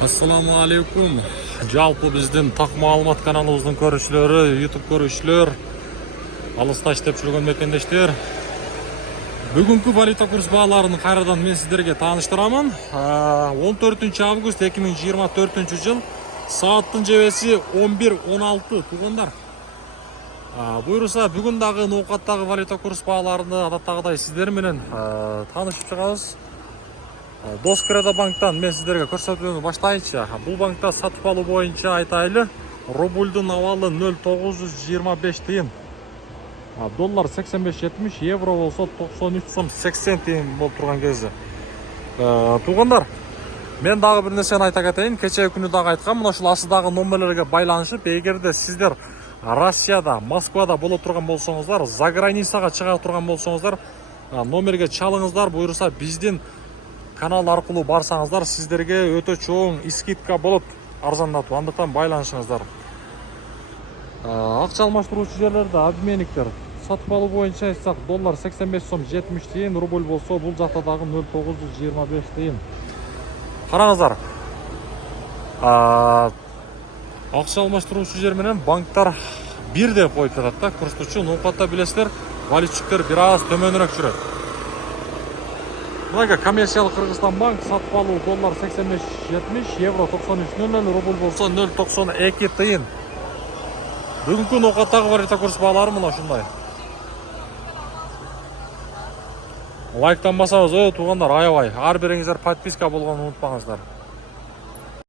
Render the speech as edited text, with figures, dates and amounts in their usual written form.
Ассаламу алейкум. Жалпы биздин так маалымат каналыбыздын көрүүчүлөрү, YouTube көрүүчүлөр, алыста иштеп жүргөн мекендештер. Бүгүнкү валюта курс бааларын кайрадан мен сиздерге тааныштырамын. 14 август 2024 жыл. Сааттын жебеси 11:16 туугандар. Буйруса бүгүн дагы ноокаттагы валюта курс бааларыны адаттагыдай сиздер менен таанышып чыгабыз. Доскреда банктан мен сиздерге көрсөтүүнү баштайынчы. Бул банкта сатып алуу боюнча айтайлы, рублдун абалы 0,925 тыйын. Доллар 85.70, евро болсо 93.80 тыйын болуп турган кези. Туугандар, мен дагы бир нерсени айта кетейин. Кечээ күнү дагы айткам, мына ушул астыдагы номерлерге байланышып, эгерде сиздер Россияда, Москвада боло турган болсоңуздар, за границага чыга турган болсоңуздар, номерге чалыңыздар. Буйруса биздин канал аркылуу барсаңыздар, сиздерге өтө чоң скидка болот, арзандатуу. Андыктан байланышыңыздар. Акча алмаштыруучу жерлерде обменниктер сатып алуу боюнча айтсак, доллар 85 сом 70 тыйын, рубль болсо бул жакта дагы 0,925 тыйын. Караңыздар. Акча алмаштыруучу жер менен банктар бир деп коюп жатат да, курсту үчүн. Ноокатта билесиздер, валютчиктер бир аз төмөнүрөөк жүрөт. Мына коммерциялык Кыргызстан банк сатып алуу доллар 85.70, евро 93.00, рубль болсо 0,92 тыйын. Бүгүнкү ноокаттагы валюта курс баалары мына ушундай. Лайктан басабыз, туугандар, аябай. Ар бириңиздер подписка болгонун унутпаңыздар.